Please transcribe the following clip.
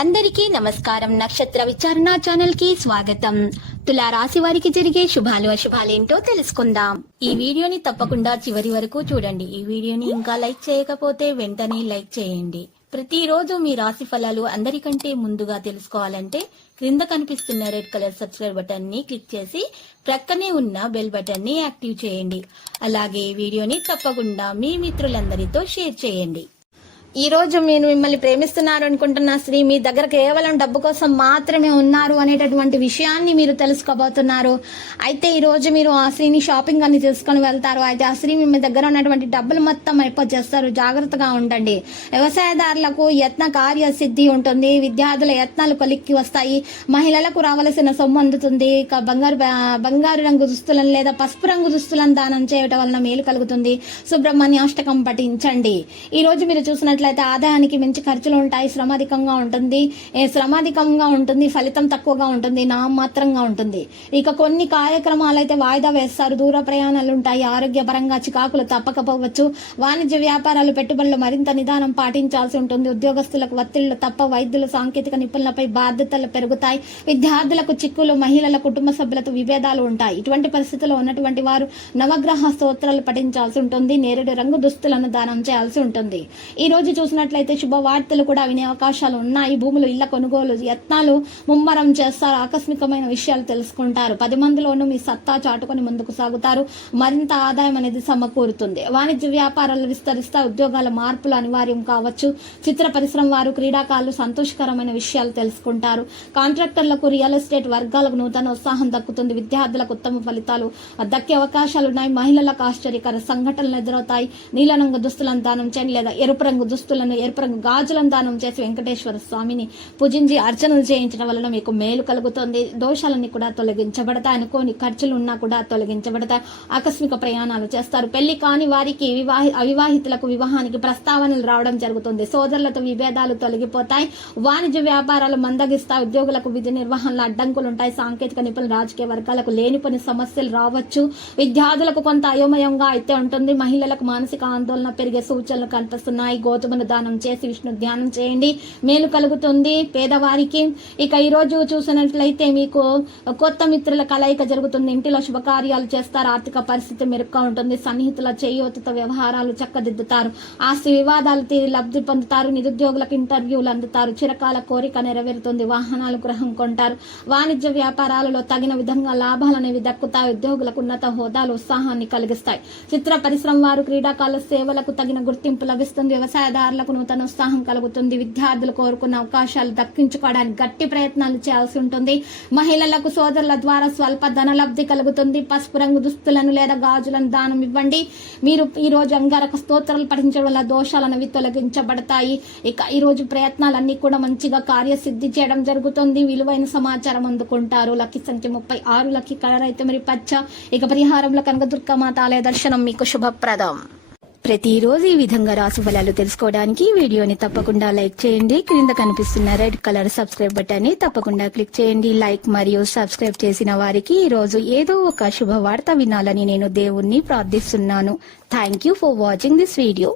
అందరికీ నమస్కారం. నక్షత్ర విచారణ ఛానల్ కి స్వాగతం. తులా రాశి వారికి జరిగే శుభాలు అశుభాలేంటో తెలుసుకుందాం. ఈ వీడియోని తప్పకుండా చివరి వరకు చూడండి. ఈ వీడియోని ఇంకా లైక్ చేయకపోతే వెంటనే లైక్ చేయండి. ప్రతిరోజు మీ రాశి ఫలాలు అందరికంటే ముందుగా తెలుసుకోవాలంటే క్రింద కనిపిస్తున్న రెడ్ కలర్ సబ్స్క్రైబ్ బటన్ ని క్లిక్ చేసి ప్రక్కనే ఉన్న బెల్ బటన్ ని యాక్టివ్ చేయండి. అలాగే ఈ వీడియోని తప్పకుండా మీ మిత్రులందరితో షేర్ చేయండి. ఈ రోజు మీరు మిమ్మల్ని ప్రేమిస్తున్నారు అనుకుంటున్న స్త్రీ మీ దగ్గర కేవలం డబ్బు కోసం మాత్రమే ఉన్నారు అనేటటువంటి విషయాన్ని మీరు తెలుసుకోబోతున్నారు. అయితే ఈ రోజు మీరు ఆ స్త్రీని షాపింగ్ అని తీసుకొని వెళ్తారు. అయితే ఆ స్త్రీ మీ దగ్గర ఉన్నటువంటి డబ్బులు మొత్తం అయిపోచేస్తారు. జాగ్రత్తగా ఉండండి. వ్యవసాయదారులకు యత్న కార్య సిద్ధి ఉంటుంది. విద్యార్థుల యత్నాలు కొలిక్కి వస్తాయి. మహిళలకు రావలసిన సొమ్ము అందుతుంది. బంగారు రంగు దుస్తులను లేదా పసుపు రంగు దుస్తులను దానం చేయడం వలన మేలు కలుగుతుంది. సుబ్రహ్మణ్యాష్టకం పఠించండి. ఈ రోజు మీరు చూసినట్లయితే ఆదాయానికి మించి ఖర్చులు ఉంటాయి. శ్రమాధికంగా ఉంటుంది. ఫలితం తక్కువగా ఉంటుంది. నామాత్రంగా ఉంటుంది. ఇక కొన్ని కార్యక్రమాలు అయితే వాయిదా వేస్తారు. దూర ప్రయాణాలు ఉంటాయి. ఆరోగ్యపరంగా చికాకులు తప్పకపోవచ్చు. వాణిజ్య వ్యాపారాలు పెట్టుబడులు మరింత నిదానం పాటించాల్సి ఉంటుంది. ఉద్యోగస్తులకు ఒత్తిళ్లు తప్ప. వైద్యులు సాంకేతిక నిపుణులపై బాధ్యతలు పెరుగుతాయి. విద్యార్థులకు చిక్కులు. మహిళల కుటుంబ సభ్యులతో విభేదాలు ఉంటాయి. ఇటువంటి పరిస్థితుల్లో ఉన్నటువంటి వారు నవగ్రహ స్తోత్రాలు పఠించాల్సి ఉంటుంది. నేరేడు రంగు దుస్తులను దానం చేయాల్సి ఉంటుంది. ఈ రోజు చూసినట్లయితే శుభవార్తలు కూడా వినే అవకాశాలు ఉన్నాయి. భూములు, ఇళ్ల కొనుగోలు యత్నాలు ముమ్మరం చేస్తారు. ఆకస్మికమైన విషయాలు తెలుసుకుంటారు. 10 మందిలోనూ మీ సత్తా చాటుకొని ముందుకు సాగుతారు. మరింత ఆదాయం అనేది సమకూరుతుంది. వాణిజ్య వ్యాపారాలు విస్తరిస్తా. ఉద్యోగాల మార్పులు అనివార్యం కావచ్చు. చిత్ర పరిశ్రమ వారు, క్రీడాకారులు సంతోషకరమైన విషయాలు తెలుసుకుంటారు. కాంట్రాక్టర్లకు, రియల్ ఎస్టేట్ వర్గాలకు నూతన ఉత్సాహం దక్కుతుంది. విద్యార్థులకు ఉత్తమ ఫలితాలు దక్కే అవకాశాలున్నాయి. మహిళలకు ఆశ్చర్యకర సంఘటనలు ఎదురవుతాయి. నీలరంగు దుస్తులను దానం చేయండి లేదా ఎరుపు రంగు దుస్తులను, ఎరుపు రంగు గాజులను దానం చేసి వెంకటేశ్వర స్వామిని పూజించి అర్చనలు చేయించడం వలన మీకు మేలు కలుగుతుంది. దోషాలన్నీ కూడా తొలగించబడతాయి. అనుకోని ఖర్చులు ఉన్నా కూడా తొలగించబడతాయి. ఆకస్మిక ప్రయాణాలు చేస్తారు. పెళ్లి కాని వారికి, అవివాహితులకు వివాహానికి ప్రస్తావనలు రావడం జరుగుతుంది. సోదరులతో విభేదాలు తొలగిపోతాయి. వాణిజ్య వ్యాపారాలు మందగిస్తాయి. ఉద్యోగులకు విధి నిర్వహణలో అడ్డంకులు ఉంటాయి. సాంకేతిక నిపుణులు, రాజకీయ వర్గాలకు లేనిపోని సమస్యలు రావచ్చు. విద్యార్థులకు కొంత అయోమయంగా అయితే ఉంటుంది. మహిళలకు మానసిక ఆందోళన పెరిగే సూచనలు కనిపిస్తున్నాయి. గోధుమను దానం చేసి విష్ణు ధ్యానం చేయండి. మేలు కలుగుతుంది పేదవారికి. ఇక ఈ రోజు చూసినట్లయితే మీకు కొత్త మిత్రుల కలయిక జరుగుతుంది. ఇంటిలో శుభకార్యాలు చేస్తారు. ఆర్థిక పరిస్థితి మెరుగ్గా ఉంటుంది. సన్నిహితుల చేయూతతో వ్యవహారాలు చక్కదిద్దుతారు. ఆస్తి వివాదాలు తీరి లబ్ధి పొందుతారు. నిరుద్యోగులకు ఇంటర్వ్యూలు అందుతారు. చిరకాల కోరిక నెరవేరుతుంది. వాహనాలు, గృహం కొంటారు. వాణిజ్య వ్యాపారాలలో తగిన విధంగా లాభాలనేవి దక్కుతాయి. ఉద్యోగులకు ఉన్నత హోదాలు ఉత్సాహాన్ని కలిగిస్తాయి. చిత్ర పరిశ్రమ వారు, క్రీడాకారుల సేవలకు తగిన గుర్తింపు లభిస్తుంది. వ్యవసాయదారులకు నూతన ఉత్సాహం కలుగుతుంది. విద్యార్థులు కోరుకున్న అవకాశాలు దక్కించుకోవడానికి గట్టి ప్రయత్నాలు చేయాల్సి ఉంటుంది. మహిళలకు సోదరుల ద్వారా స్వల్ప ధనలబ్ధి కలుగుతుంది. పసుపు రంగు దుస్తులను లేదా గాజులను దానం ఇవ్వండి. మీరు ఈ రోజు అంగారక స్తోత్రాలు పఠించడం వల్ల దోషాలనేవి తొలగించబడతాయి. ఇక ఈ రోజు ప్రయత్నాలన్నీ కూడా మంచిగా కార్యసిద్ధి చేయడం జరుగుతుంది. విలువైన సమాచారం అందుకుంటారు. లక్కీ సంఖ్య 36. లక్కీ కలర్ అయితే మరి పచ్చ. ఇక పరిహారంలో కనకదుర్గమాత ఆలయ దర్శనం మీకు శుభప్రదం. ప్రతిరోజు ఈ విధంగా రాశి ఫలాలు తెలుసుకోవడానికి వీడియోని తప్పకుండా లైక్ చేయండి. క్రింద కనిపిస్తున్న రెడ్ కలర్ సబ్స్క్రైబ్ బటన్ ని తప్పకుండా క్లిక్ చేయండి. లైక్ మరియు సబ్స్క్రైబ్ చేసిన వారికి ఈ రోజు ఏదో ఒక శుభవార్త వినాలని నేను దేవుణ్ణి ప్రార్థిస్తున్నాను. Thank you for watching this video.